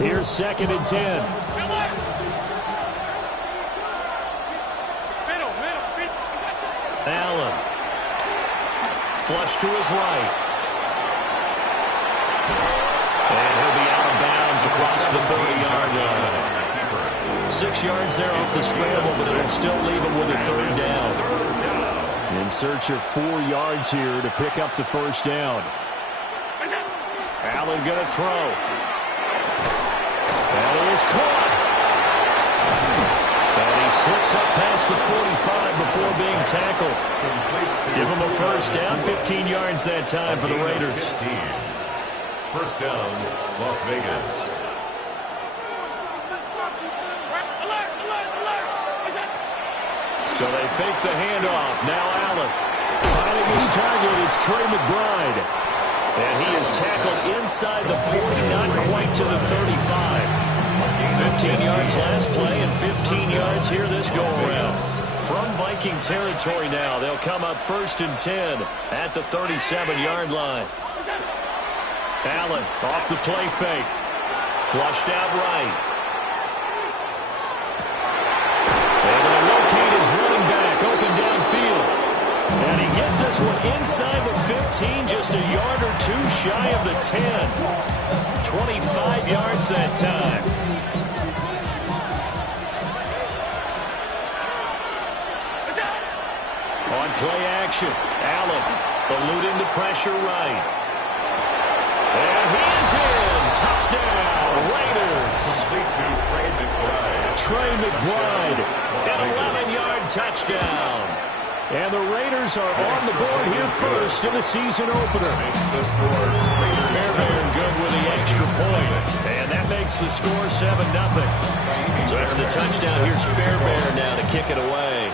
Here's 2nd and 10. Allen. Flush to his right. And he'll be out of bounds across the 30-yard line. 6 yards there off the scramble, but it'll still leave him with a 3rd down. In search of 4 yards here to pick up the 1st down. Allen going to throw. And he is caught. And he slips up past the 45 before being tackled. Give him a 1st down, 15 yards that time for the Raiders. 1st down, Las Vegas. So they fake the handoff. Now Allen. Finding his target, it's Trey McBride. And he is tackled inside the 40, not quite to the 35. 15 yards last play and 15 yards here this go-around. From Viking territory now, they'll come up 1st and 10 at the 37-yard line. Allen off the play fake. Flushed out right. And they locate his running back open downfield. And he gets us one inside the 15, just a yard or 2 shy of the 10. 25 yards that time. On play action, Allen eluding the pressure right. And he is in. Touchdown, Raiders. Trey McBride, an 11-yard touchdown. And the Raiders are on the board here first in the season opener. Fairbairn good with the extra point. And that makes the score 7-0. So after the touchdown, here's Fairbairn now to kick it away.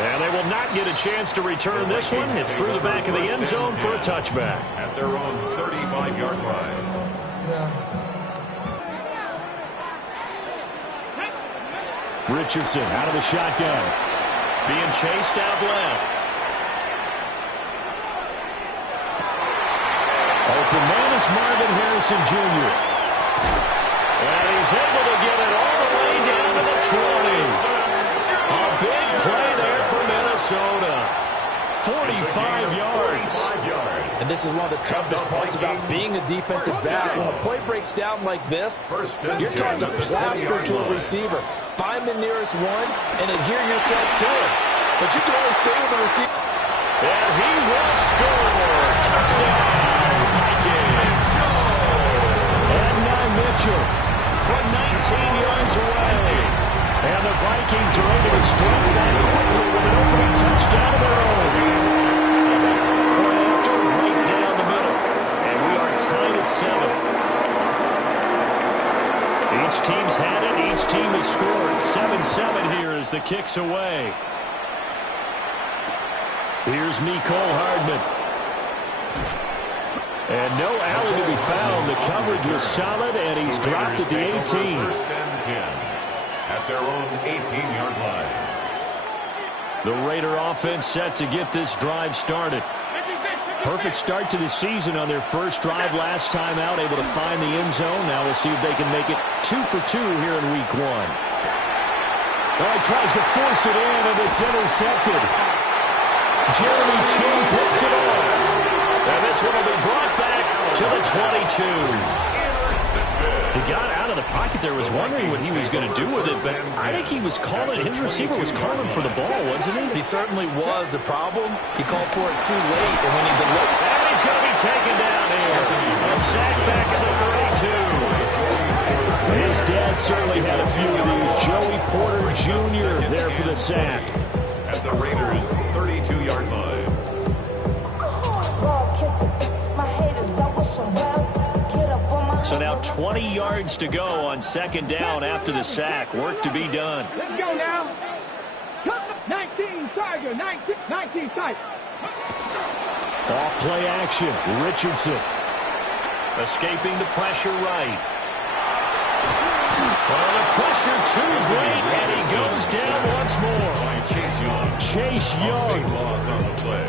And they will not get a chance to return this one. It's through the back of the end zone for a touchback. At their own 35-yard line. Richardson out of the shotgun. Being chased out left. Open man is Marvin Harrison Jr. And he's able to get it all the way down to the 20. A big play there for Minnesota. 45 yards. And this is one of the toughest parts about being a defensive back. When a play breaks down like this, you're taught to plaster to a receiver. Find the nearest one and adhere yourself to it. But you can only stay with the receiver. And he will score. Touchdown, Vikings. And now Mitchell from 19 yards away. And the Vikings are able to strike that quickly with an opening touchdown of their own. Point after, right down the middle. And we are tied at 7. Each team's had it. Each team has scored. 7-7 here as the kick's away. Here's Mecole Hardman. And no alley to be found. The coverage was solid, and he's dropped at the 18. 1st and 10. At their own 18-yard line. The Raider offense set to get this drive started. Perfect start to the season on their first drive last time out, able to find the end zone. Now we'll see if they can make it 2 for 2 here in week 1. Oh, he tries to force it in, and it's intercepted. Jeremy Chin picks it up. And this one will be brought back to the 22. He got out of the pocket there, was wondering what he was going to do with it, but I think he was calling, his receiver was calling for the ball, wasn't he? He certainly was. The problem, he called for it too late, and when he delivered. And he's going to be taken down here. A sack back at the 32. His dad certainly had a few of these. Joey Porter Jr. there for the sack. At the Raiders' 32-yard line. So now 20 yards to go on 2nd down after the sack. Work to be done. Let's go now. 19 Tiger, 19 Tiger. Off play action. Richardson escaping the pressure right. Well, the pressure too great, and he goes down once more. Chase Young.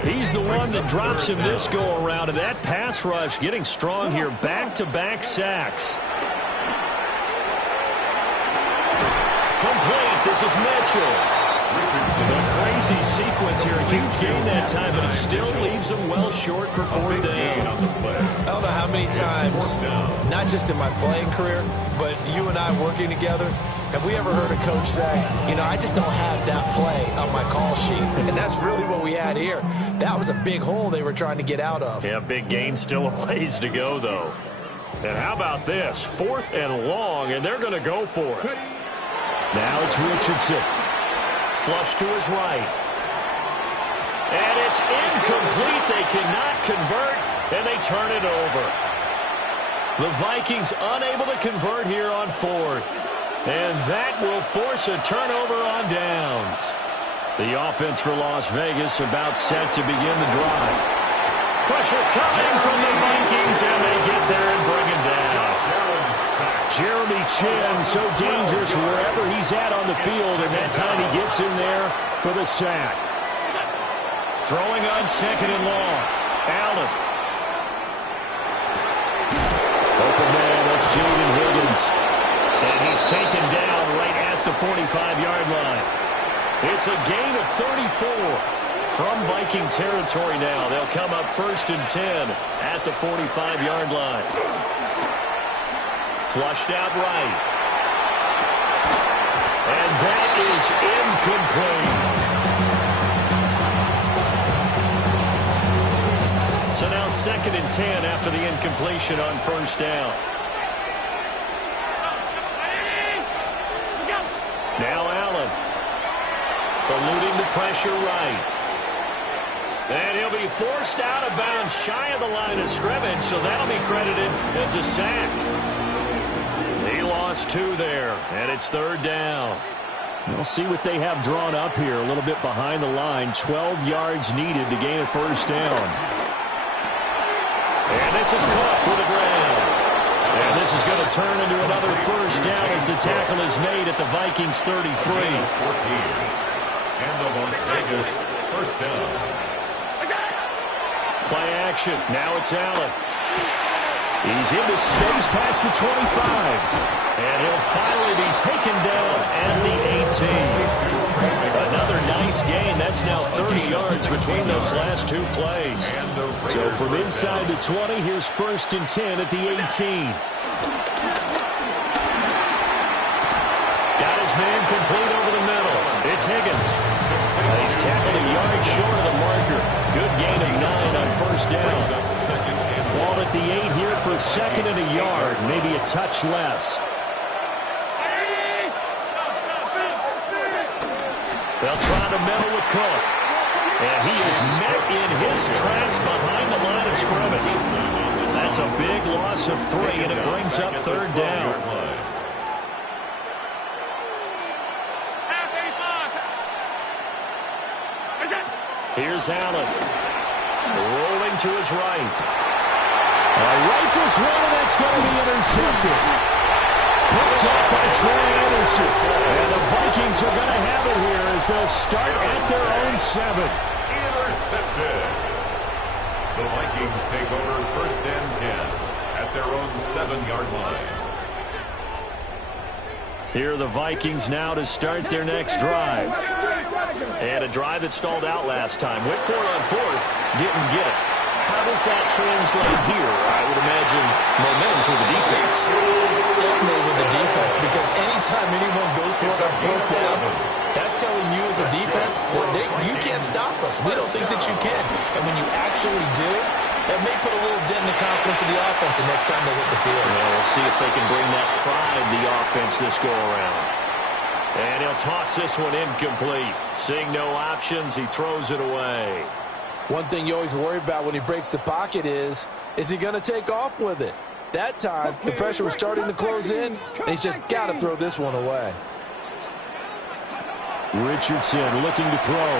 He's the one that drops him this go-around, and that pass rush getting strong here. Back-to-back sacks. Complete. This is Mitchell. A crazy sequence here. A huge game that time, but it still leaves him well short for fourth down. I don't know how many times, not just in my playing career, but you and I working together, have we ever heard a coach say, you know, I just don't have that play on my call sheet. And that's really what we had here. That was a big hole they were trying to get out of. Yeah, big gain, still a ways to go, though. And how about this? 4th and long, and they're going to go for it. Now it's Richardson. Flush to his right. And it's incomplete. They cannot convert, and they turn it over. The Vikings unable to convert here on 4th. And that will force a turnover on downs. The offense for Las Vegas about set to begin the drive. Pressure coming from the Vikings, and they get there and bring him down. Jeremy Chin, so dangerous wherever he's at on the field, and that time he gets in there for the sack. Throwing on 2nd and long. Allen. Open man, that's Jaden Higgins. And he's taken down right at the 45-yard line. It's a gain of 34 from Viking territory now. They'll come up 1st and 10 at the 45-yard line. Flushed out right. And that is incomplete. So now 2nd and 10 after the incompletion on 1st down. Now Allen. Eluding the pressure right. And he'll be forced out of bounds shy of the line of scrimmage, so that'll be credited as a sack. He lost 2 there, and it's 3rd down. We'll see what they have drawn up here a little bit behind the line. 12 yards needed to gain a 1st down. And this is caught with the ground. And this is going to turn into another 1st down as the tackle is made at the Vikings 33. 14. And the Las Vegas 1st down. Play action. Now it's Allen. He's into space past the 25. And he'll finally be taken down at the 18. Another nice gain. That's now 30 yards between those last 2 plays. So from inside the 20, here's 1st and 10 at the 18. Got his man complete over the middle. It's Higgins. He's tackled a yard short of the marker. Good gain of 9 on 1st down. Ball at the 8 here for 2nd and a yard, maybe a touch less. They'll try to meddle with Cook. And he is met in his tracks behind the line of scrimmage. That's a big loss of 3, and it brings up 3rd down. Here's Allen. Rolling to his right. Rifles one, and that's going to be intercepted. Picked up by Trey Anderson. And the Vikings are going to have it here as they'll start at their own 7. Intercepted. The Vikings take over 1st and 10 at their own 7-yard line. Here are the Vikings now to start their next drive. And a drive that stalled out last time. Went for it on 4th. Didn't get it. How does that translate here? I would imagine momentum's with the defense. Definitely with the defense, because anytime anyone goes for it on 4th down, that's telling you as a defense that you can't stop us. We don't think that you can. And when you actually do, that may put a little dent in the confidence of the offense the next time they hit the field. Yeah, we'll see if they can bring that pride to the offense this go-around. And he'll toss this one incomplete. Seeing no options, he throws it away. One thing you always worry about when he breaks the pocket is he going to take off with it? That time, the pressure was starting to close in, and he's just got to throw this one away. Richardson looking to throw.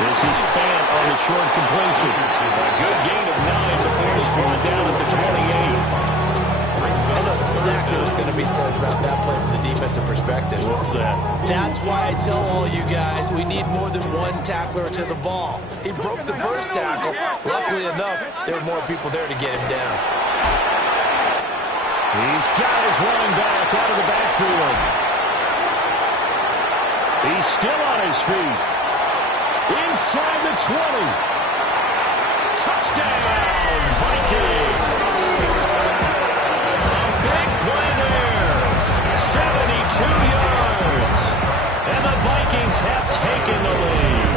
This is Fant on the short completion. A good gain of 9 before he's brought down at the 28. I know exactly what's going to to be said about that play from the defensive perspective. What's that? That's why I tell all you guys we need more than one tackler to the ball. He broke the first tackle. Luckily enough, there were more people there to get him down. He's got his running back out of the backfield. He's still on his feet. Inside the 20. Touchdown, Vikings. A big play there. 72 yards. And the Vikings have taken the lead.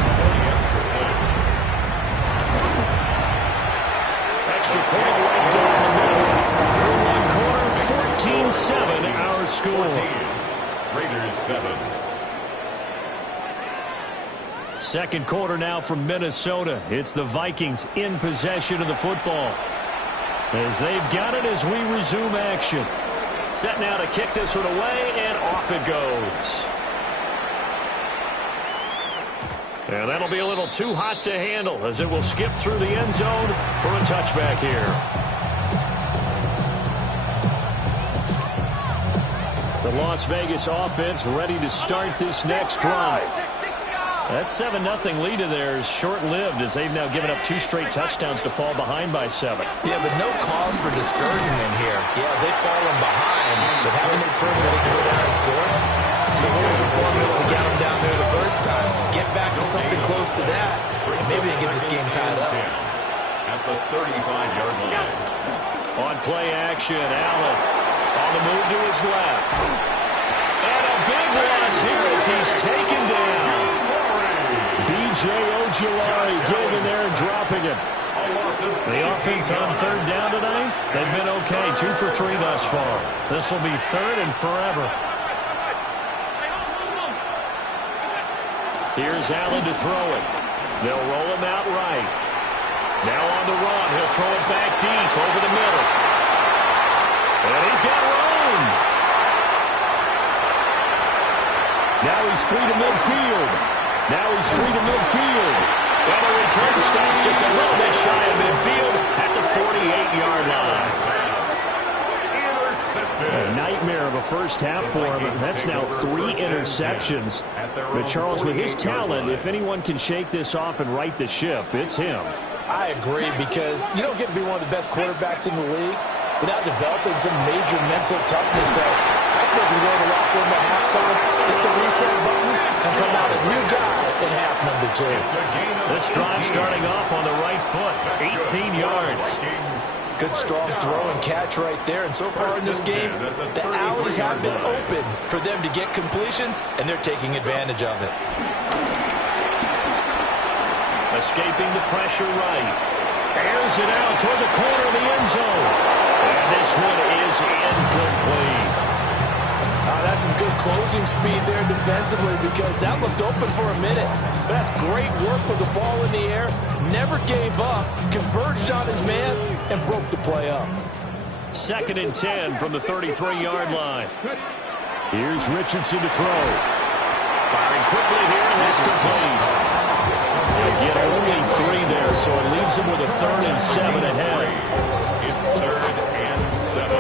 Extra point right down the middle. Through one quarter, 14-7 our score. Raiders 7. Second quarter now from Minnesota. It's the Vikings in possession of the football. As they've got it as we resume action. Set now to kick this one away, and off it goes. And that'll be a little too hot to handle as it will skip through the end zone for a touchback here. The Las Vegas offense ready to start this next drive. That 7-0 lead of theirs short-lived as they've now given up 2 straight touchdowns to fall behind by 7. Yeah, but no cause for discouragement here. Yeah, they've fallen behind, but haven't they proven that they can go down and score? So what was the formula to get them down there the first time? Get back to something close to that, and maybe they get this game tied up. At the 35-yard line. On play action, Allen on the move to his left. And a big loss here as he's taken down. B.J. Ojulari getting in there and dropping it. The offense on third down tonight, they've been okay. 2 for 3 thus far. This will be third and forever. Here's Allen to throw it. They'll roll him out right. Now on the run. He'll throw it back deep over the middle. And he's got room. Now he's free to midfield. Now he's free to midfield. And the return stops just a little bit shy of midfield at the 48-yard line. A nightmare of a first half for him. That's now 3 interceptions. But Charles, with his talent, if anyone can shake this off and right the ship, it's him. I agree, because you don't get to be one of the best quarterbacks in the league without developing some major mental toughness. So that's what you go to the locker room at halftime, hit the reset button, and come out a new guy in half number 2. This drive starting off on the right foot, 18 yards. Good strong throw and catch right there. And so far in this game, the alleys have been open for them to get completions, and they're taking advantage of it. Escaping the pressure right. Airs it out toward the corner of the end zone. And this one is incomplete. That's some good closing speed there defensively, because that looked open for a minute. But that's great work with the ball in the air. Never gave up, converged on his man, and broke the play up. 2nd and 10 from the 33-yard line. Here's Richardson to throw. Firing quickly here, and that's complete. Again, only 3 there, so it leaves him with a 3rd and 7 ahead. It's 3rd and 7.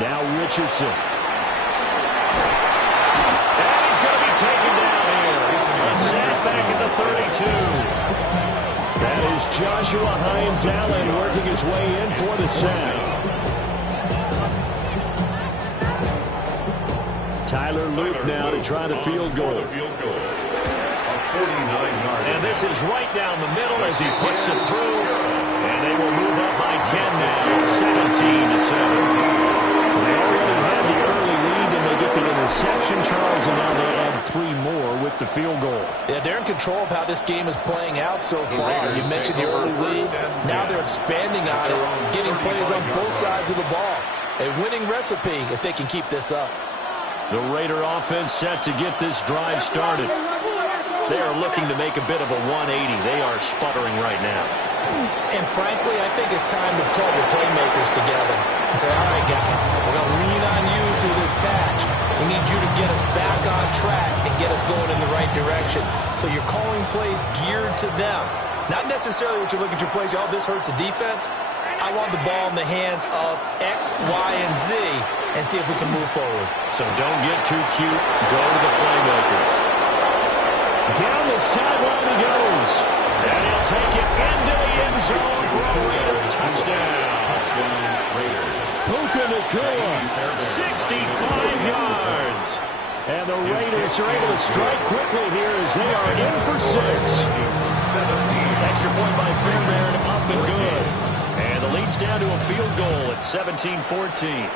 Now Richardson. And he's going to be taken down here. A sack back at the 32. That is Joshua Hines-Allen working his way in for the sack. Tyler Luke now to try the field goal. And this is right down the middle as he puts it through. And they will move up by 10 now, 17-7. They already had the early lead, and they get the interception, Charles, and now they add 3 more with the field goal. Yeah, they're in control of how this game is playing out so far. You mentioned the early lead. Now they're expanding on it, getting plays on both sides of the ball. A winning recipe if they can keep this up. The Raider offense set to get this drive started. They are looking to make a bit of a 180. They are sputtering right now. And frankly, I think it's time to call the playmakers together and say, all right, guys, we're going to lean on you through this patch. We need you to get us back on track and get us going in the right direction. So you're calling plays geared to them. Not necessarily what you look at your plays, oh, this hurts the defense. I want the ball in the hands of X, Y, and Z and see if we can move forward. So don't get too cute. Go to the playmakers. Down the sideline he goes. And he'll take it into the end zone for a Raider touchdown. Puka Nacua, 65 yards. And the Raiders are able to strike quickly here as they are in for 6. Extra point by Fairbairn, up and good. And the lead's down to a field goal at 17-14.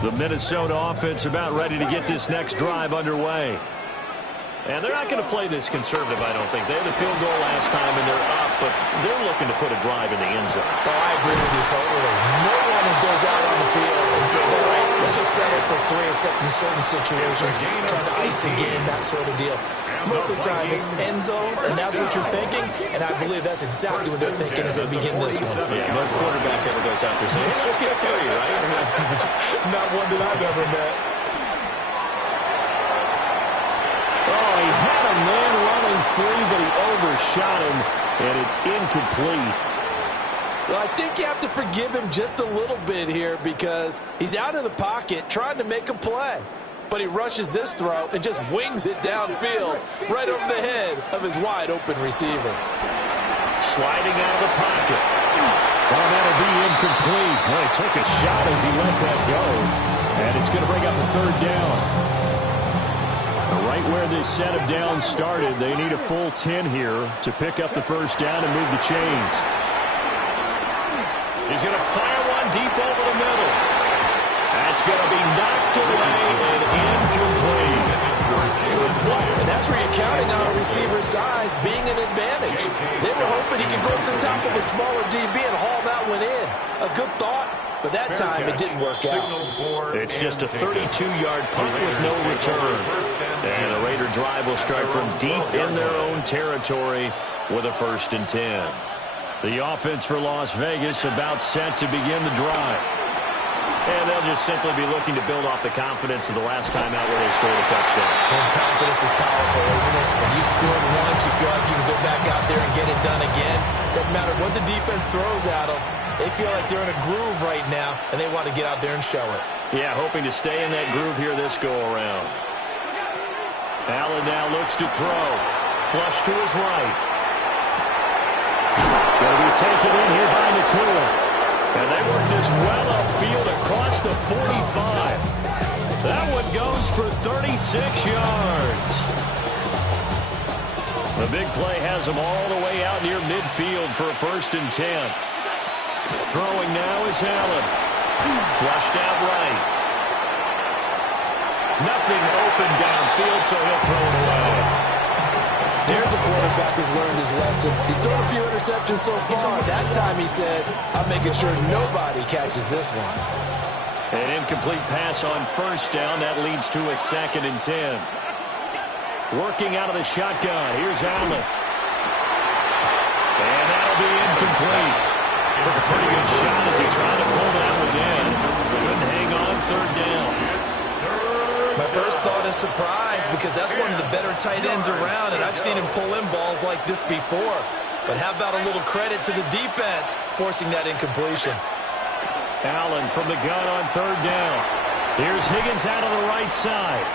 The Minnesota offense about ready to get this next drive underway. And they're not going to play this conservative, I don't think. They had a field goal last time, and they're up, but they're looking to put a drive in the end zone. Oh, I agree with you totally. No one goes out on the field and says, all right, let's just settle for 3, except in certain situations, trying to ice again, that sort of deal. Most of the time, it's end zone, and that's what you're thinking, and I believe that's exactly what they're thinking as they begin this one. Yeah, no quarterback ever goes out there saying, hey, let's get 3, right? Not one that I've ever met. Oh, he had a man running free, but he overshot him, and it's incomplete. Well, I think you have to forgive him just a little bit here because he's out of the pocket trying to make a play. But he rushes this throw and just wings it downfield right over the head of his wide-open receiver. Sliding out of the pocket. Oh, that'll be incomplete. Well, he took a shot as he let that go. And it's going to bring up a 3rd down. Right where this set of downs started, they need a full 10 here to pick up the 1st down and move the chains. He's going to fire one deep over the middle. That's going to be knocked away and incomplete. And that's where you're counting on a receiver's size being an advantage. They were hoping he could go to the top of a smaller DB and haul that one in. A good thought, but that time it didn't work out. It's just a 32-yard punt with no return. And the Raider drive will start from deep in their own territory with a 1st and 10. The offense for Las Vegas about set to begin the drive. And they'll just simply be looking to build off the confidence of the last time out where they scored a touchdown. And confidence is powerful, isn't it? When you scored once, you feel like you can go back out there and get it done again. Doesn't matter what the defense throws at them. They feel like they're in a groove right now, and they want to get out there and show it. Yeah, hoping to stay in that groove here this go-around. Allen now looks to throw. Flush to his right. Going to be taken in here by Nacua. And they work this well upfield across the 45. That one goes for 36 yards. The big play has them all the way out near midfield for a 1st and 10. Throwing now is Allen. Flushed out right. Nothing open downfield, so he'll throw it away. There's the quarterback who's learned his lesson. He's thrown a few interceptions so far. That time he said, I'm making sure nobody catches this one. An incomplete pass on 1st down. That leads to a 2nd and 10. Working out of the shotgun. Here's Allen. And that'll be incomplete. Took a pretty good shot as he tried to pull that one in. Couldn't hang on 3rd down. My first thought is surprise because that's one of the better tight ends around, and I've seen him pull in balls like this before. But how about a little credit to the defense forcing that incompletion? Allen from the gun on 3rd down. Here's Higgins out of the right side.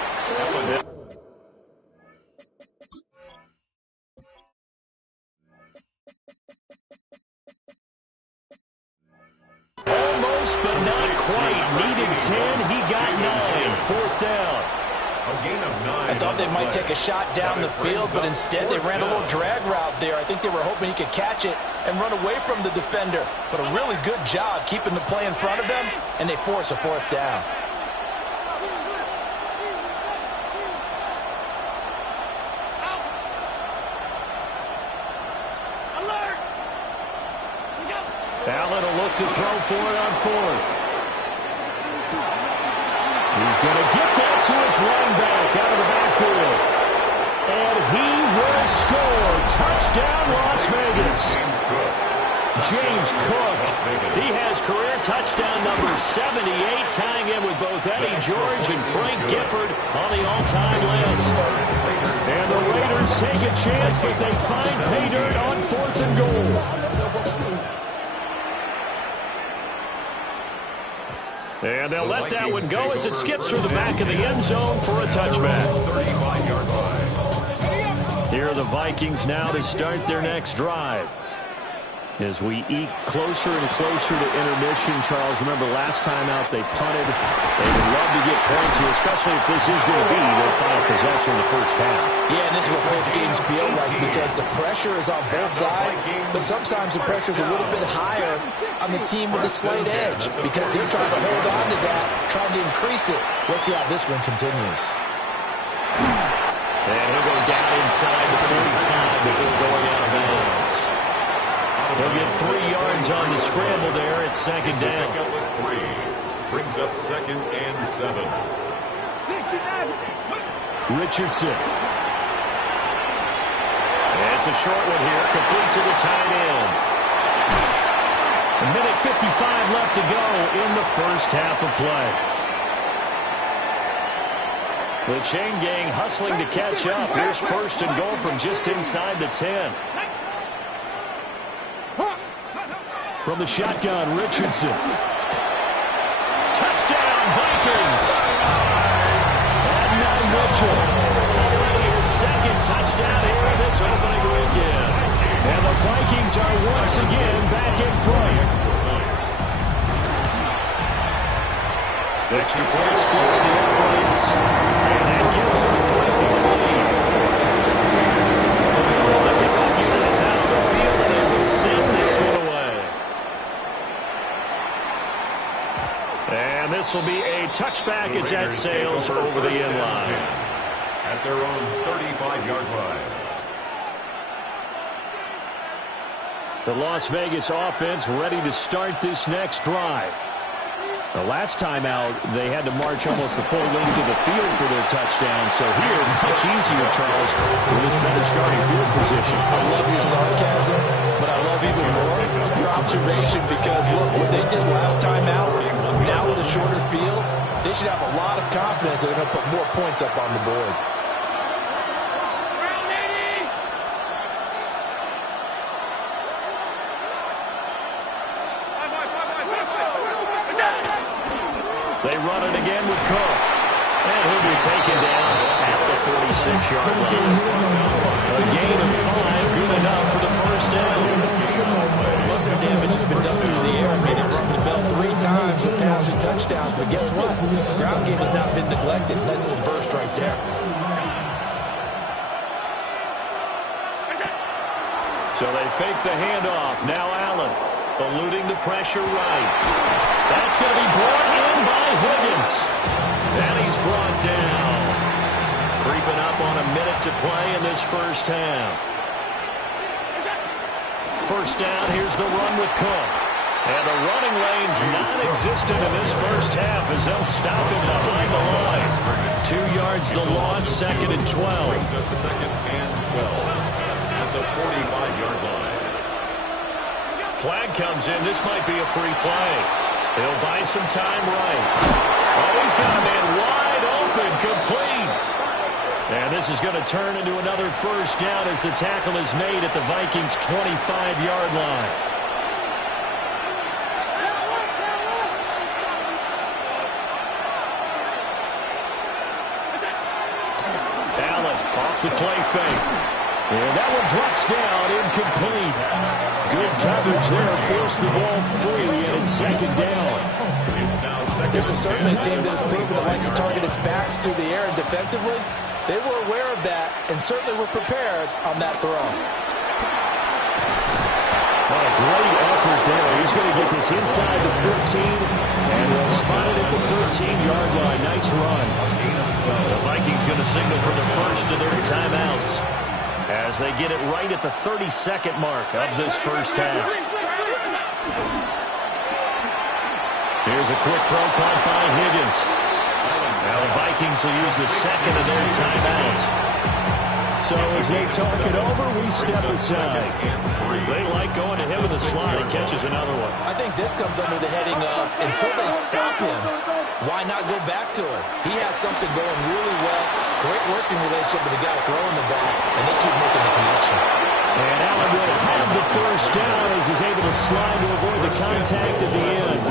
Almost, but not quite. Needed 10. He got 9. 4th down. I thought they might take a shot down the field, but instead they ran a little drag route there. I think they were hoping he could catch it and run away from the defender. But a really good job keeping the play in front of them, and they force a 4th down. Allen will look to throw for it on 4th. He's going to get that to his running back out of the backfield. And he will score. Touchdown, Las Vegas. James Cook. He has career touchdown number 78, tying in with both Eddie George and Frank Gifford on the all-time list. And the Raiders take a chance, but they find pay dirt on 4th and goal. And they'll let that one go as it skips through the back of the end zone for a touchback. 35-yard line. Here are the Vikings now to start their next drive. As we eke closer and closer to intermission, Charles, remember last time out they punted. They would love to get points here, especially if this is going to be their final possession in the first half. Yeah, and this is what both games feel like because the pressure is on both sides, but sometimes the pressure is a little bit higher on the team with the slight edge because they're trying to hold on to that, trying to increase it. Let's see how this one continues. And he'll go down inside the 45 before going out of bounds. He'll get 3 yards on the scramble there at second down. Pick up with 3. Brings up 2nd and 7. Richardson. It's a short one here, complete to the tight end. A minute 55 left to go in the first half of play. The chain gang hustling to catch up. Here's 1st and goal from just inside the 10. From the shotgun, Richardson. Touchdown, Vikings! And now Mitchell. Already his 2nd touchdown here this opening weekend. And the Vikings are once again back in front. Extra point splits the uprights. And that gives them a 3-point lead. The kickoff unit is out on the field, and they will send this one away. And this will be a touchback as that sails over the end line. At their own 35-yard line. The Las Vegas offense ready to start this next drive. The last time out, they had to march almost the full length of the field for their touchdown. So here, much easier, Charles, with this better starting field position. I love your sarcasm, but I love even more your observation because, look, what they did last time out, now with a shorter field, they should have a lot of confidence that they're going to put more points up on the board. They run it again with Cook. And he'll be taken down at the 46-yard line. A gain of 5, good enough for the first down. Most of the damage has been done through the air. I mean, they've rung the bell 3 times with passing touchdowns. But guess what? Ground game has not been neglected. Nice little burst right there. So they fake the handoff. Now Allen eluding the pressure right. That's going to be brought in by Higgins. And he's brought down. Creeping up on a minute to play in this first half. First down, here's the run with Cook. And the running lane's non-existent in this first half as they'll stop him behind the line. 2 yards the loss, 2nd and 12. Brings up 2nd and 12 at the 45-yard line. Flag comes in. This might be a free play. He'll buy some time right. Oh, he's got a man wide open, complete. And this is going to turn into another first down as the tackle is made at the Vikings' 25-yard line. Allen off the play fake. And that one drops down, incomplete. Good coverage there, forced the ball free, and it's 2nd down. This is certainly a team that has proven it likes to target its backs through the air and defensively. They were aware of that and certainly were prepared on that throw. What a great effort there. He's going to get this inside the 15, and they'll spot it at the 13-yard line. Nice run. The Vikings going to signal for the first of their timeouts as they get it right at the 32nd mark of this first half. Here's a quick throw caught by Higgins. Now the Vikings will use the second of their timeouts. So as they talk it over, we step aside. They like going to him in the slot. He catches another one. I think this comes under the heading of, until they stop him, why not go back to it? He has something going really well. Great working relationship with the guy throwing the ball, and they keep making the connection. And Allen will have the first down as he's able to slide to avoid the contact at the end.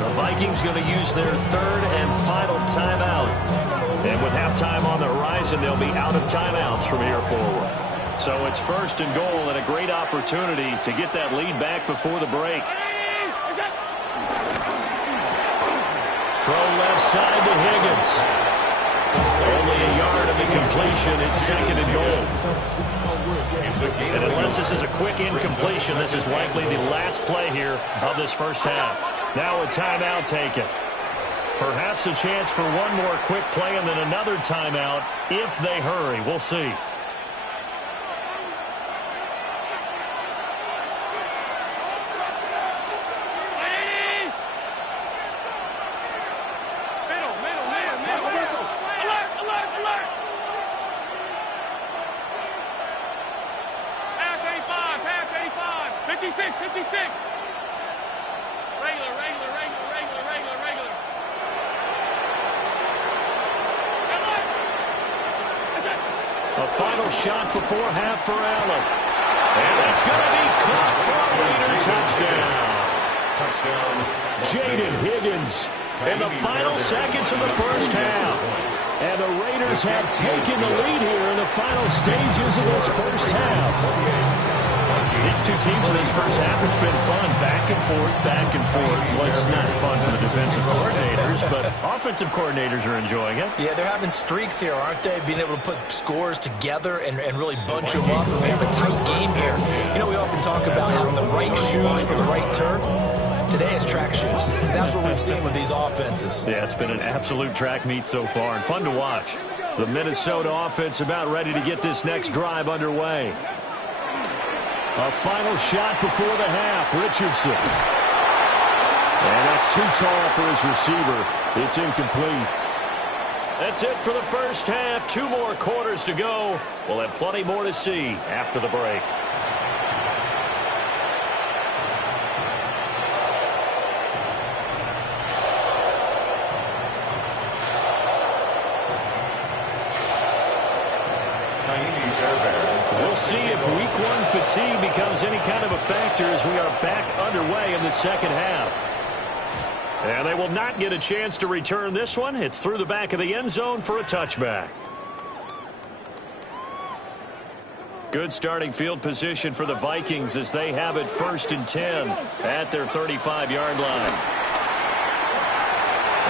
The Vikings going to use their third and final timeout. And with halftime on the horizon, they'll be out of timeouts from here forward. So it's first and goal and a great opportunity to get that lead back before the break. Throw left side to Higgins. Only a yard of the completion. It's second and goal. And unless this is a quick incompletion, this is likely the last play here of this first half. Now a timeout taken. Perhaps a chance for one more quick play and then another timeout if they hurry. We'll see. A final shot before half for Allen. And it's going to be caught for a Raider touchdown. Jaden Higgins in the final seconds of the first half. And the Raiders have taken the lead here in the final stages of this first half. These two teams in this first half, it's been fun. Back and forth, back and forth. Well, it's not fun for the defensive coordinators, but offensive coordinators are enjoying it. Yeah, they're having streaks here, aren't they? Being able to put scores together and really bunch them up. And we have a tight game here. You know, we often talk about having the right shoes for the right turf. Today it's track shoes. That's what we've seen with these offenses. Yeah, it's been an absolute track meet so far and fun to watch. The Minnesota offense about ready to get this next drive underway. A final shot before the half, Richardson. And that's too tall for his receiver. It's incomplete. That's it for the first half. 2 more quarters to go. We'll have plenty more to see after the break. We'll see if week 1 fatigue becomes any kind of a factor as we are back underway in the second half. And they will not get a chance to return this one. It's through the back of the end zone for a touchback. Good starting field position for the Vikings as they have it 1st and 10 at their 35-yard line.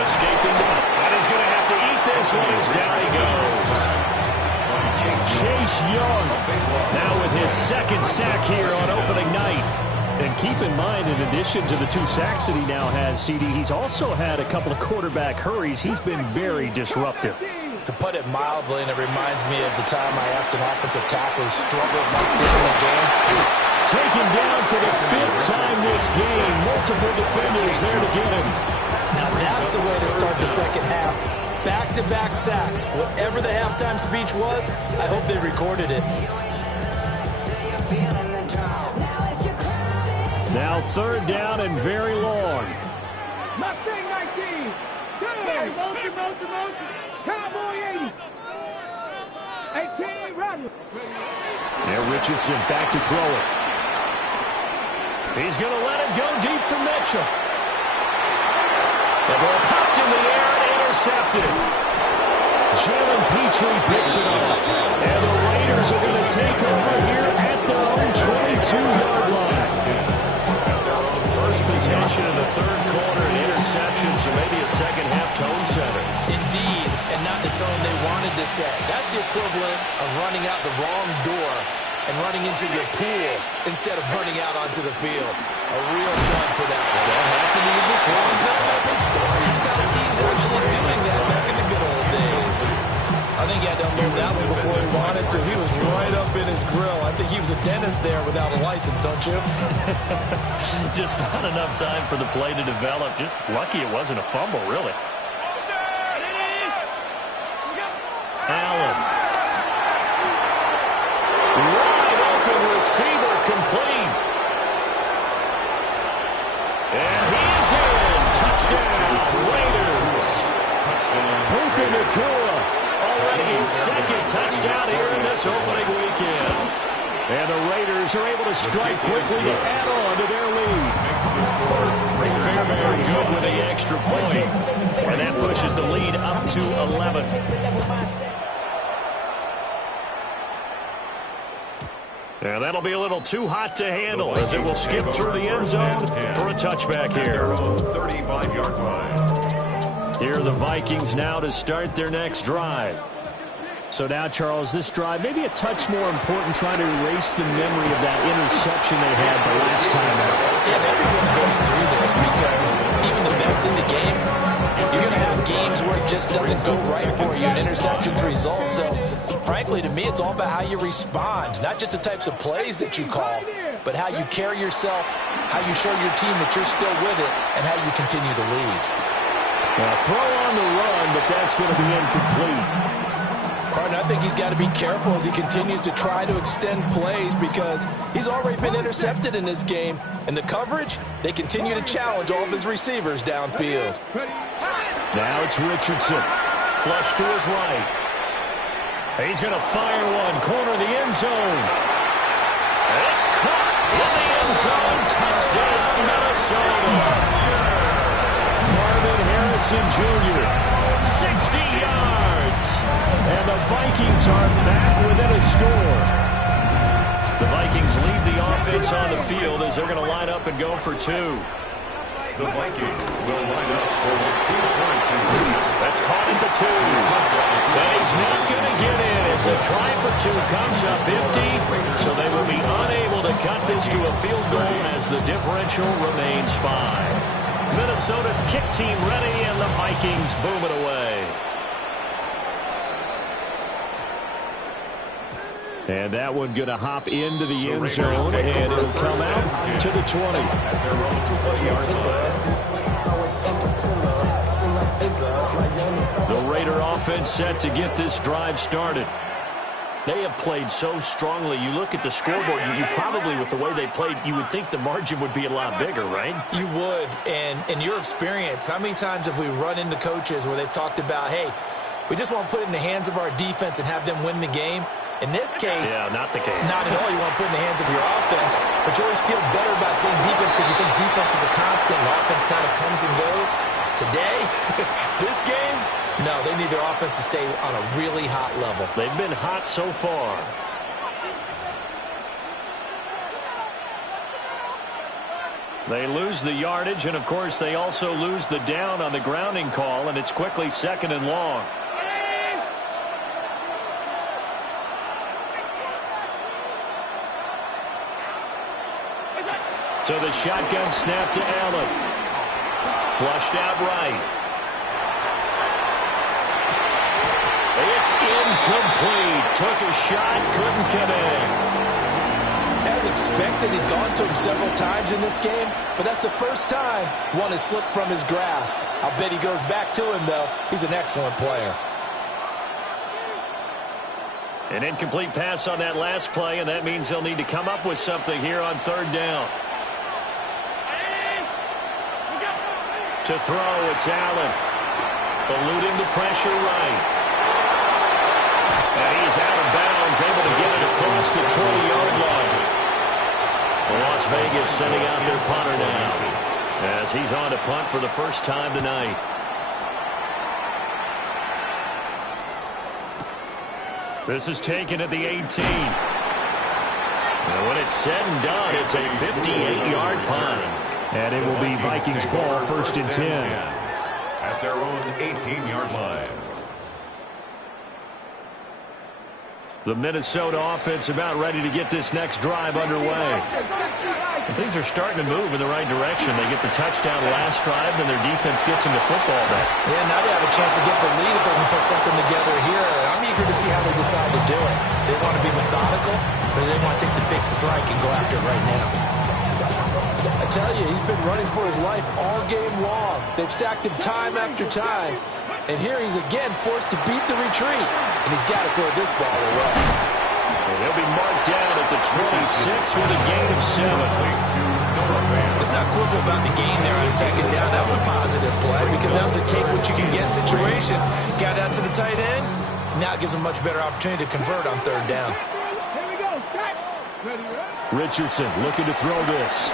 Escaping, and he's going to have to eat this one as down he goes. Chase Young now with his 2nd sack here on opening night. And keep in mind, in addition to the 2 sacks that he now has, CD, he's also had a couple of quarterback hurries. He's been very disruptive. To put it mildly, and it reminds me of the time I asked an offensive tackle who struggled like this in a game. Taken down for the 5th time this game. Multiple defenders there to get him. Now that's the way to start the second half. Back-to-back sacks. Whatever the halftime speech was, I hope they recorded it. Now 3rd down and very long. Mustang 19. Motion. Cowboy 80. 18, Rodney. There, Richardson back to throw it. He's going to let it go deep for Mitchell. The ball popped in the air and intercepted. Jalen Petrie picks it off. And the Raiders are going to take over here at their own 22-yard line. First possession in the 3rd quarter, an interception, so maybe a second-half tone setter. Indeed, and not the tone they wanted to set. That's the equivalent of running out the wrong door and running into your pool instead of running out onto the field. A real dud for that. Has that happened to you before? No, there have been stories about teams actually doing that back in the good old days. I think he had to unload that one before he wanted to. He was right up in his grill. I think he was a dentist there without a license, don't you? Just not enough time for the play to develop. Just lucky it wasn't a fumble, really. Nakua, already his second touchdown here in this opening weekend. And the Raiders are able to strike quickly to add on to their lead. Fairbairn good with the extra point. And that pushes the lead up to 11. And that'll be a little too hot to handle as it will skip through the end zone for a touchback here. 35-yard line. Here are the Vikings now to start their next drive. So now, Charles, this drive maybe a touch more important, trying to erase the memory of that interception they had the last time out. Yeah, everyone goes through this because even the best in the game, you're going to have games where it just doesn't go right for you, and interceptions result. So, frankly, to me, it's all about how you respond, not just the types of plays that you call, but how you carry yourself, how you show your team that you're still with it, and how you continue to lead. Now, throw on the run, but that's going to be incomplete. Partner, I think he's got to be careful as he continues to try to extend plays because he's already been intercepted in this game. And the coverage, they continue to challenge all of his receivers downfield. Now it's Richardson. Flush to his right. He's going to fire one. Corner of the end zone. It's caught in the end zone. Touchdown, Minnesota. Marvin Harrison Jr., 60 yards. And the Vikings are back within a score. The Vikings leave the offense on the field as they're going to line up and go for two. The Vikings will line up for the 2-point conversion. That's caught at the 2. And he's not going to get in as a try for two comes up empty. So they will be unable to cut this to a field goal as the differential remains 5. Minnesota's kick team ready, and the Vikings boom it away. And that one going to hop into the end zone, and it'll come out to the 20. At their own 20-yard line. The Raider offense set to get this drive started. They have played so strongly. You look at the scoreboard, you probably, with the way they played, you would think the margin would be a lot bigger, right? You would. And in your experience, how many times have we run into coaches where they've talked about, hey, we just want to put it in the hands of our defense and have them win the game? In this case, yeah, not the case. Not at all. You want to put it in the hands of your offense, but you always feel better about saying defense because you think defense is a constant and offense kind of comes and goes. Today, this game, no, they need their offense to stay on a really hot level. They've been hot so far. They lose the yardage, and, of course, they also lose the down on the grounding call, and it's quickly 2nd and long. So the shotgun snap to Allen. Flushed out right. It's incomplete. Took a shot, couldn't connect. As expected, he's gone to him several times in this game, but that's the first time one has slipped from his grasp. I'll bet he goes back to him, though. He's an excellent player. An incomplete pass on that last play, and that means they'll need to come up with something here on 3rd down. To throw, it's Allen. Eluding the pressure right. And he's out of bounds, able to get it across the 20-yard line. Las Vegas sending out their punter now as he's on to punt for the first time tonight. This is taken at the 18. And when it's said and done, it's a 58-yard punt. And it will be Vikings ball, 1st and 10. At their own 18-yard line. The Minnesota offense about ready to get this next drive underway. And things are starting to move in the right direction. They get the touchdown last drive, then their defense gets them the football back. Yeah, now they have a chance to get the lead if they can put something together here. I'm eager to see how they decide to do it. Do they want to be methodical, or do they want to take the big strike and go after it right now? I tell you, he's been running for his life all game long. They've sacked him time after time. And here he's again forced to beat the retreat. And he's got to throw this ball away. And he'll be marked down at the 26 with a gain of 7. Let's not quibble about the gain there on 2nd down. That was a positive play because that was a take-what-you-can-get situation. Got out to the tight end. Now it gives them a much better opportunity to convert on third down. Here we go. Set. Ready, ready. Richardson looking to throw this.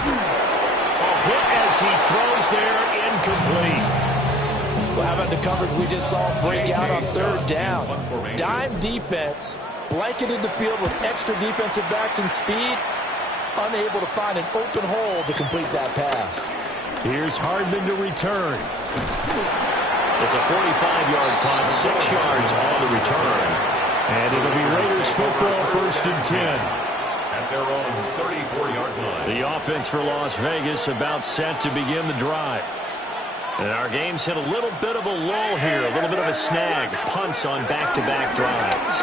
A hit as he throws there, incomplete. Well, how about the coverage we just saw break out on third down? Dime defense, blanketed the field with extra defensive backs and speed, unable to find an open hole to complete that pass. Here's Hardman to return. It's a 45-yard punt, 6 yards on the return. And it'll be Raiders football, 1st and 10. At their own 34-yard line. The offense for Las Vegas about set to begin the drive. And our game's hit a little bit of a lull here, a little bit of a snag. Punts on back-to-back drives.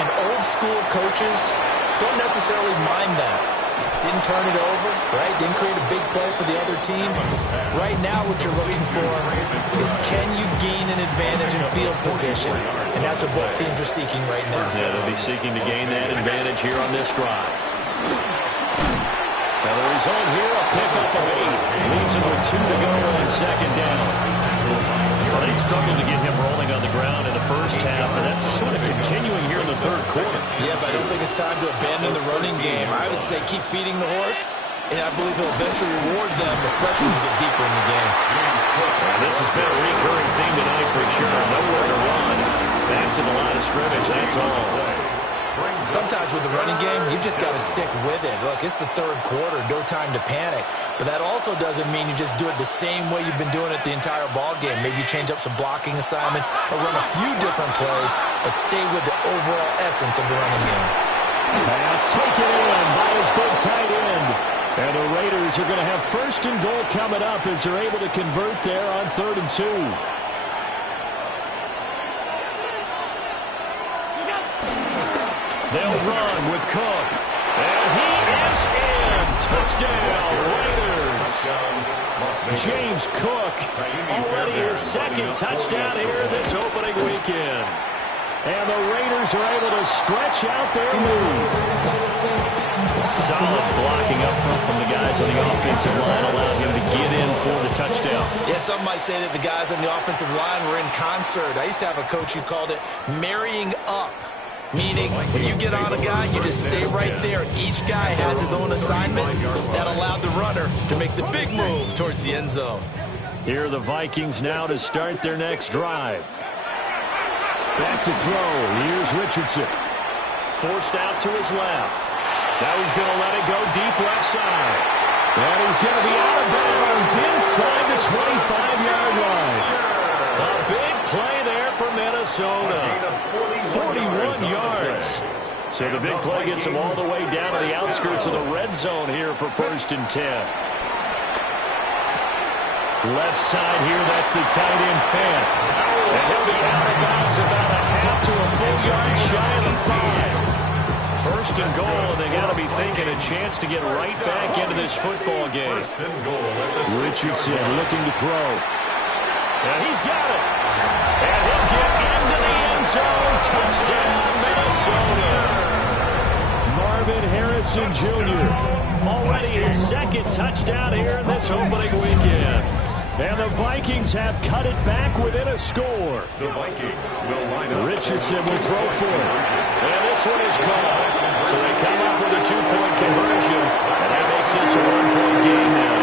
And old-school coaches don't necessarily mind that. Didn't turn it over, right? Didn't create a big play for the other team. Right now what you're looking for is can you gain an advantage in field position? And that's what both teams are seeking right now. Yeah, they'll be seeking to gain that advantage here on this drive. Now the result here, a pickup of 8. Leaves him with 2 to go on 2nd down. Well, they struggled to get him rolling on the ground in the first half, and that's sort of continuing here in the 3rd quarter. Yeah, but I don't think it's time to abandon the running game. I would say keep feeding the horse, and I believe he'll eventually reward them, especially as we get deeper in the game. And this has been a recurring theme tonight for sure. Nowhere to run. Back to the line of scrimmage, that's all. Sometimes with the running game, you've just got to stick with it. Look, it's the 3rd quarter, no time to panic. But that also doesn't mean you just do it the same way you've been doing it the entire ball game. Maybe you change up some blocking assignments or run a few different plays, but stay with the overall essence of the running game. Pass taken in by his big tight end. And the Raiders are going to have 1st and goal coming up as they're able to convert there on 3rd and 2. They'll run with Cook. And he is in. Touchdown, Raiders. James Cook, already his 2nd touchdown here this opening weekend. And the Raiders are able to stretch out their lead. Solid blocking up front from the guys on the offensive line allowed him to get in for the touchdown. Yeah, some might say that the guys on the offensive line were in concert. I used to have a coach who called it marrying up. Meaning, when you get on a guy, you just stay right there. Each guy has his own assignment. That allowed the runner to make the big move towards the end zone. Here are the Vikings now to start their next drive. Back to throw. Here's Richardson. Forced out to his left. Now he's going to let it go deep left side. And he's going to be out of bounds inside the 25-yard line. A big play there for Minnesota. 41 yards. So the big play gets him all the way down to the outskirts of the red zone here for 1st and 10. Left side here, that's the tight end Fant. And he'll be out of bounds about a half to a full yard shy of the 5. 1st and goal, and they got to be thinking a chance to get right back into this football game. Richardson looking to throw. And he's got it. And he'll get into the end zone. Touchdown, Minnesota. Marvin Harrison Jr. already his 2nd touchdown here in this opening weekend. And the Vikings have cut it back within a score. The Vikings will line up. Richardson will throw for it. And this one is caught. So they come up with a 2-point conversion. And that makes this a 1-point game now.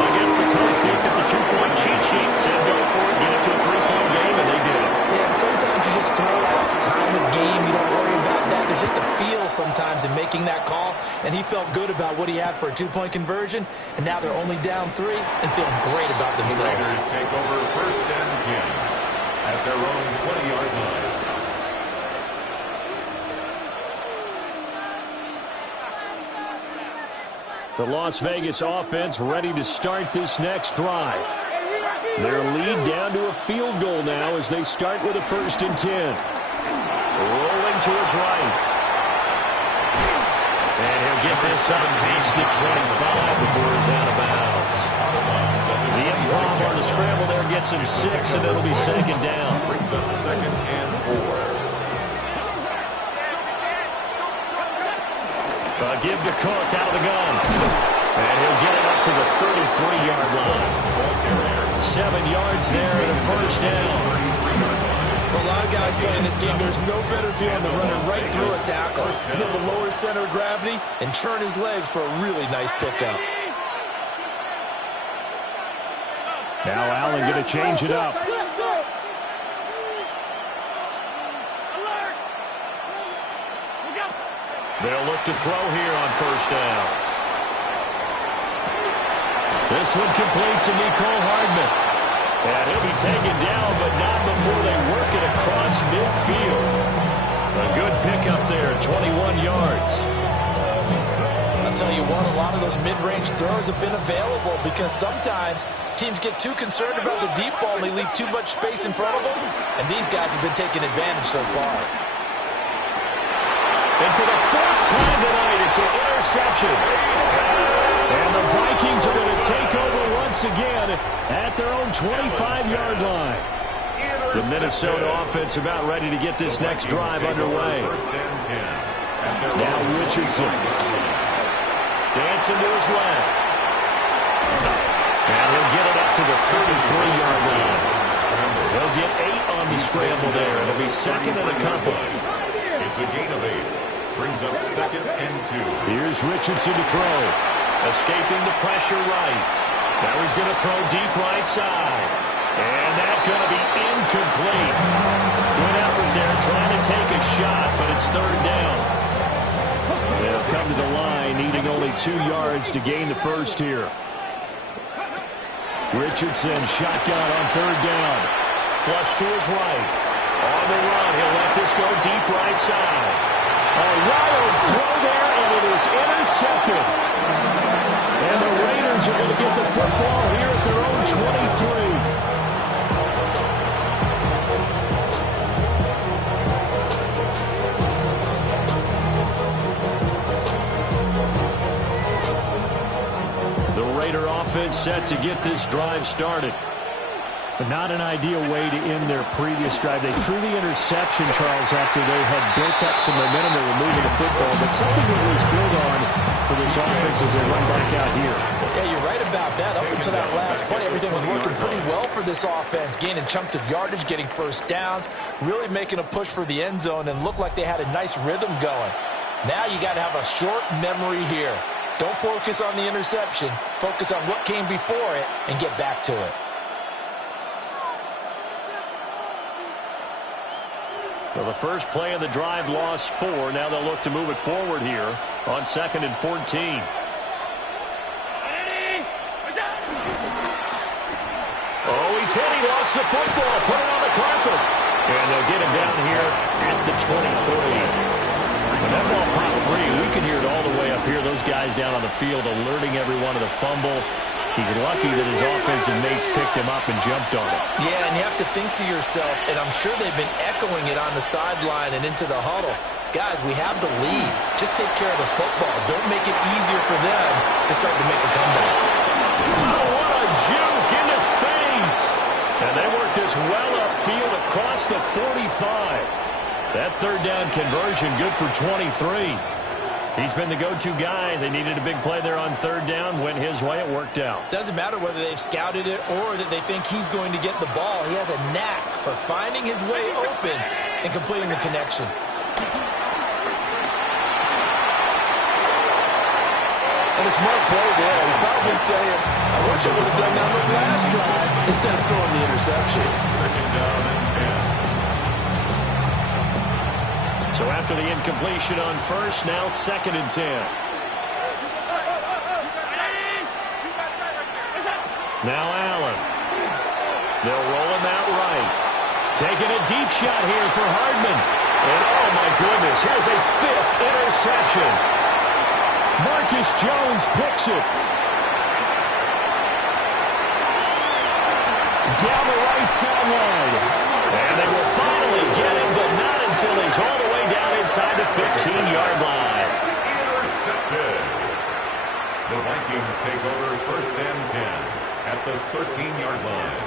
Well, I guess the coach looked at the 2-point cheat sheet, said go for it, get it to a 3-point game, and they did. Yeah, and sometimes you just throw out time of game. You don't worry about that. There's just a feel sometimes in making that call. And he felt good about what he had for a 2-point conversion. And now they're only down 3 and feeling great about themselves. The Raiders take over 1st and 10 at their own 20-yard line. The Las Vegas offense ready to start this next drive. Their lead down to a field goal now as they start with a 1st and 10. Rolling to his right. And he'll get this up past the 25 before he's out of bounds. The improv on the scramble there gets him 6, and it'll be 2nd down. Brings up 2nd and 4. Give to Cook out of the gun. And he'll get it up to the 33-yard line. 7 yards there and a first down. For a lot of guys playing this game, there's no better feeling than running right through a tackle. He's able to lower his center of gravity and churn his legs for a really nice pickup. Now Allen going to change it up. They'll look to throw here on first down. This one complete to Nicole Hardman. And he'll be taken down, but not before they work it across midfield. A good pickup there, 21 yards. I'll tell you what, a lot of those mid-range throws have been available because sometimes teams get too concerned about the deep ball and they leave too much space in front of them, and these guys have been taking advantage so far. And for the 4th time tonight, it's an interception. And the Vikings are going to take over once again at their own 25-yard line. The Minnesota offense about ready to get this next drive underway. Now Richardson. Dancing to his left. And he'll get it up to the 33-yard line. They'll get 8 on the scramble there. It'll be 2nd and a couple. It's a gain of 8. Brings up 2nd and 2. Here's Richardson to throw. Escaping the pressure right. Now he's going to throw deep right side. And that's going to be incomplete. Good effort there trying to take a shot, but it's 3rd down. They'll come to the line needing only 2 yards to gain the first here. Richardson shotgun on 3rd down. Flush to his right. On the run, he'll let this go deep right side. A wild throw there, and it is intercepted. And the Raiders are going to get the football here at their own 23. The Raider offense set to get this drive started. But not an ideal way to end their previous drive. They threw the interception, Charles, after they had built up some momentum. They were moving the football, but something that was built on for this offense as they run back out here. Yeah, you're right about that. Up until that last play, everything was working pretty well for this offense, gaining chunks of yardage, getting first downs, really making a push for the end zone, and looked like they had a nice rhythm going. Now you got to have a short memory here. Don't focus on the interception. Focus on what came before it and get back to it. Well, the first play of the drive lost 4. Now they'll look to move it forward here on 2nd and 14. Oh, he's hit. He lost the football. Put it on the carpet. And they'll get him down here at the 23. When that ball popped free, we can hear it all the way up here. Those guys down on the field alerting everyone of the fumble. He's lucky that his offensive mates picked him up and jumped on it. Yeah, and you have to think to yourself, and I'm sure they've been echoing it on the sideline and into the huddle. Guys, we have the lead. Just take care of the football. Don't make it easier for them to start to make a comeback. Oh, what a juke into space. And they work this well upfield across the 45. That 3rd down conversion good for 23. He's been the go-to guy. They needed a big play there on 3rd down. Went his way. It worked out. Doesn't matter whether they've scouted it or that they think he's going to get the ball. He has a knack for finding his way open and completing the connection. And a smart play there. He's probably saying, I wish I would have done that on the last drive instead of throwing the interception. 2nd down and 10. So after the incompletion on first, now 2nd and 10. Now Allen. They'll roll him out right. Taking a deep shot here for Hardman. And oh my goodness, here's a 5th interception. Marcus Jones picks it. Down the right sideline. And they will finally get him, but not until he's all the way down inside the 15-yard line. Intercepted. The Vikings take over 1st and 10 at the 13-yard line.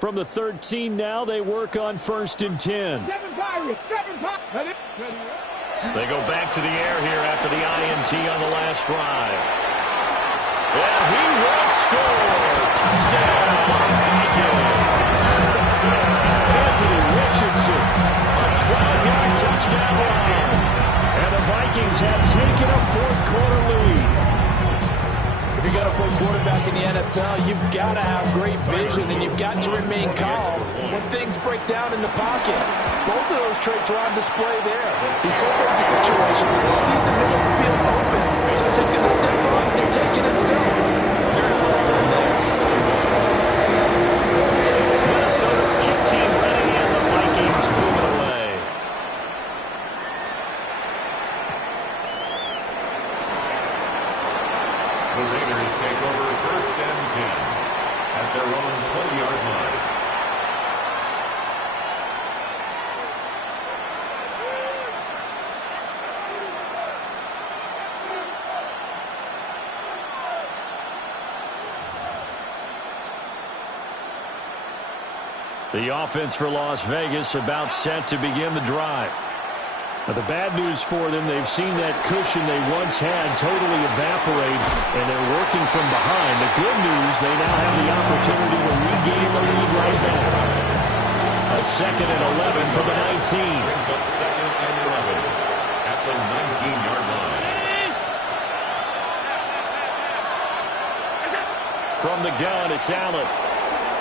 From from the 13 now. They work on 1st and 10. They go back to the air here after the INT on the last drive. And he will score. Touchdown, Vikings. Anthony Richardson, a 12-yard touchdown run. And the Vikings have taken a fourth-quarter lead. If you're going to play quarterback in the NFL, you've got to have great vision, and you've got to remain calm when things break down in the pocket. Both of those traits are on display there. He surveys the situation, sees the middle of the field open, so he's just going to step up and take it himself. Very well done there. Minnesota's kick team ready, and the Vikings move it away. The Raiders take over 1st and 10 at their own 20-yard line. The offense for Las Vegas about set to begin the drive. Now, the bad news for them, they've seen that cushion they once had totally evaporate, and they're working from behind. The good news, they now have the opportunity to regain the lead right now. A 2nd and 11 for the 19. Brings up 2nd and 11 at the 19-yard line. From the gun, it's Allen.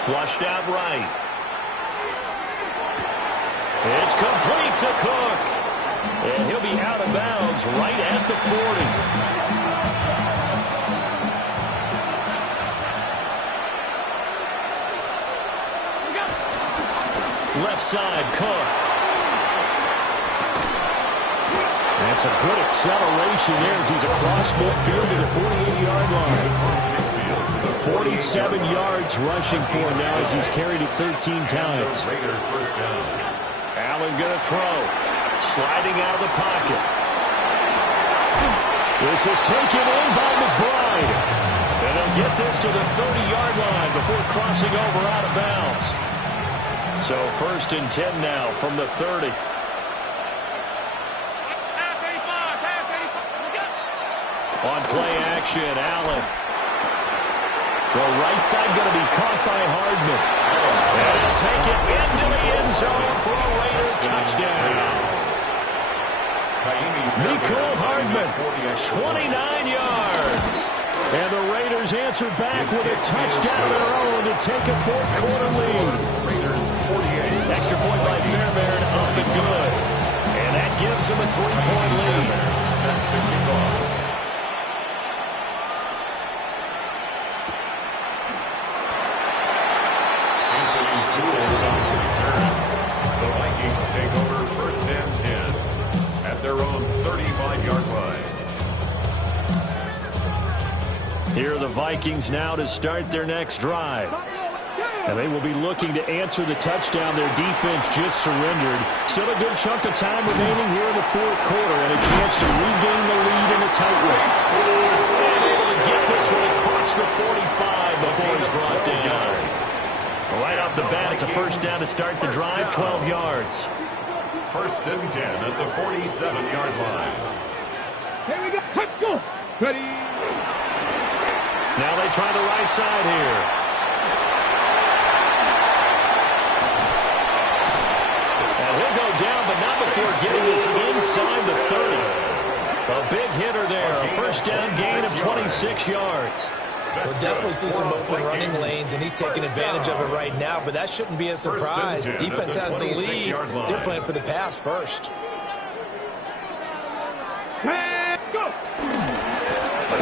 Flushed out right. It's complete to Cook. And he'll be out of bounds right at the 40. Left side, Cook. That's a good acceleration there as he's across midfield to the 48-yard line. 47 yards rushing for him now as he's carried it 13 times. Allen going to throw. Sliding out of the pocket. This is taken in by McBride. And they'll get this to the 30-yard line before crossing over out of bounds. So 1st and 10 now from the 30. On play action, Allen. Throw right side going to be caught by Hardman. And he'll take it into the end zone for a Raider touchdown. Mecole Hardman, 29 yards. And the Raiders answer back with a touchdown of their own to take a fourth-quarter lead. Extra point by Fairbairn on the good. And that gives them a 3-point lead. Set to kick off. The Vikings take over 1st and 10 at their own 35-yard line. Here are the Vikings now to start their next drive. And they will be looking to answer the touchdown. Their defense just surrendered. Still a good chunk of time remaining here in the fourth quarter and a chance to regain the lead in a tight race. And able to get this one across the 45 before he's brought down. Right off the bat, it's a first down to start the drive, 12 yards. 1st and 10 at the 47-yard line. Here we go. Let's go. Ready. Now they try the right side here. And he'll go down, but not before getting this inside the 30. A big hitter there. A first down gain of 26 yards. We'll definitely see some open running lanes, and he's taking advantage of it right now, but that shouldn't be a surprise. Defense has the lead. They're playing for the pass first. Go.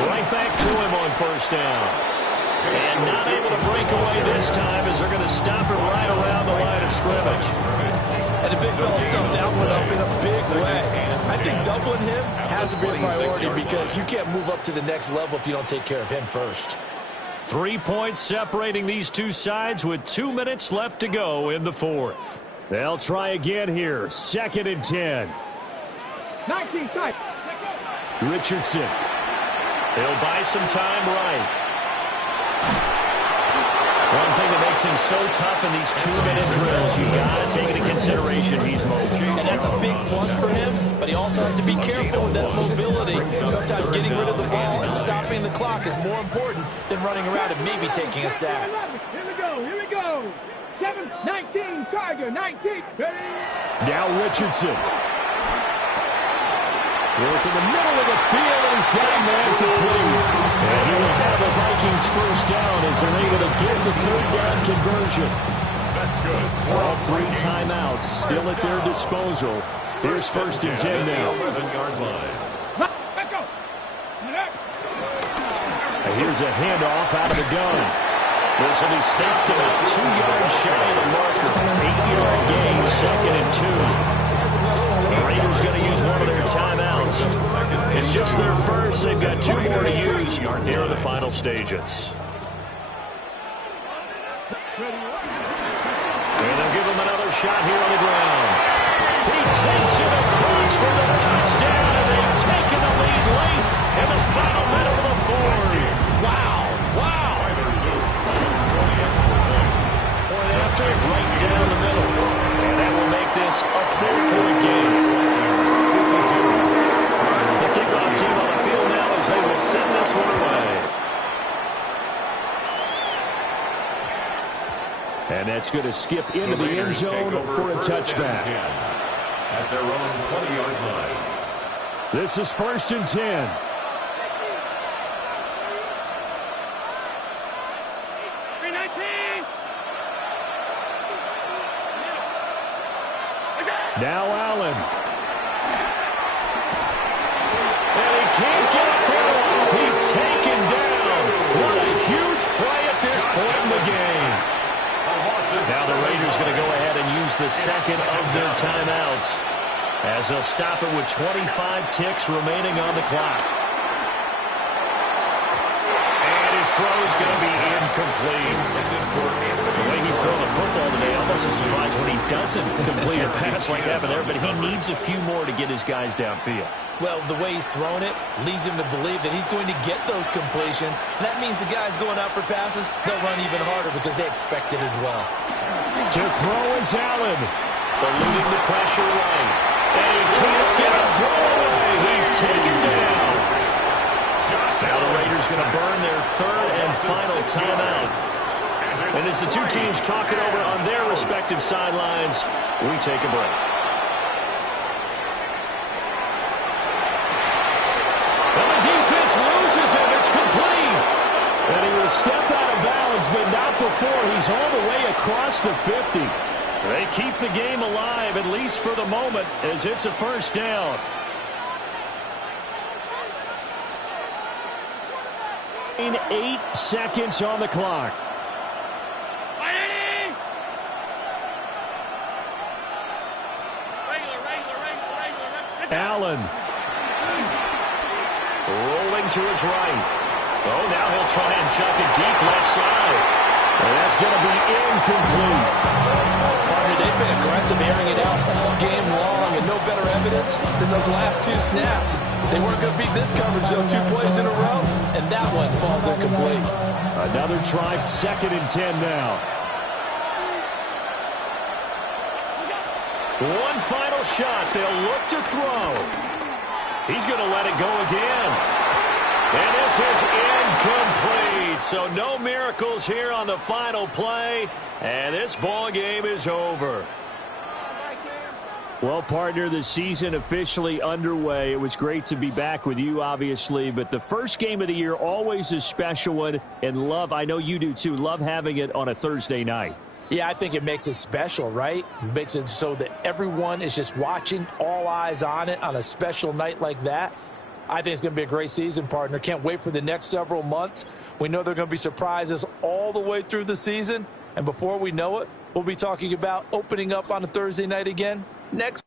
Right back to him on first down. And not able to break away this time as they're going to stop him right around the line of scrimmage. And the big fella stuffed that one up in a big way. I think doubling him has to be a priority because you can't move up to the next level if you don't take care of him first. 3 points separating these two sides with 2 minutes left to go in the fourth. They'll try again here. 2nd and 10. 19 side. Richardson. He'll buy some time right. One thing that makes him so tough in these 2-minute drills, you got to take into consideration he's mobile. And that's a big plus for him, but he also has to be careful with that mobility. Sometimes getting rid of the ball and stopping the clock is more important than running around and maybe taking a sack. Here we go, here we go. 7-19, Tiger, 19. Ready? Now Richardson. Work in the middle of the field, and he's got a man complete. And he will have the Vikings first down as they're able to get the third down conversion. That's good. All 3 timeouts still at their disposal. Here's first and 10 now. 11-yard line. Let's go. And here's a handoff out of the gun. This will be stopped about 2 yards shy of the marker. 8-yard gain, 2nd and 2. The Raiders going to use one of their timeouts. It's just their first. They've got 2 more to use here in the final stages. And they'll give him another shot here on the ground. He takes it across for the touchdown, and they've taken the lead late in the final minute of the 4th. Wow. Point after, right down the middle. And that will make this a 4-point game. The kickoff team on the field now as they will send this one away. And that's going to skip into the end zone for a touchback. At their own 20-yard line. This is first and 10. Now Allen. And he can't get through. He's taken down. What a huge play at this point in the game. Now the Raiders going to go ahead and use the second of their timeouts as they'll stop it with 25 ticks remaining on the clock. And his throw is going to be incomplete. The way he's throwing the football today, almost a surprise when he doesn't complete a pass like that there, but he needs a few more to get his guys downfield. Well, the way he's thrown it leads him to believe that he's going to get those completions. And that means the guys going out for passes, they'll run even harder because they expect it as well. To throw is Allen. Eluding the pressure right. And he can't get a throw away. He's taken down. Now the Raiders going to burn their third and final timeout. And as the 2 teams talk it over on their respective sidelines, we take a break. And the defense loses him. It's complete. And he will step out of bounds, but not before he's all the way across the 50. They keep the game alive, at least for the moment, as it's a first down. In 8 seconds on the clock. Allen. Rolling to his right. Oh, now he'll try and chuck it deep left side. And that's going to be incomplete. Partner, they've been aggressive, airing it out all game long, and no better evidence than those last 2 snaps. They weren't going to beat this coverage, though, 2 plays in a row, and that one falls incomplete. Another try, 2nd and 10 now. One final shot. They'll look to throw. He's going to let it go again. And this is incomplete. So no miracles here on the final play. And this ball game is over. Well, partner, the season officially underway. It was great to be back with you, obviously. But the first game of the year, always a special one. And love, I know you do too, love having it on a Thursday night. Yeah, I think it makes it special, right? It makes it so that everyone is just watching, all eyes on it on a special night like that. I think it's going to be a great season, partner. Can't wait for the next several months. We know there are going to be surprises all the way through the season. And before we know it, we'll be talking about opening up on a Thursday night again next.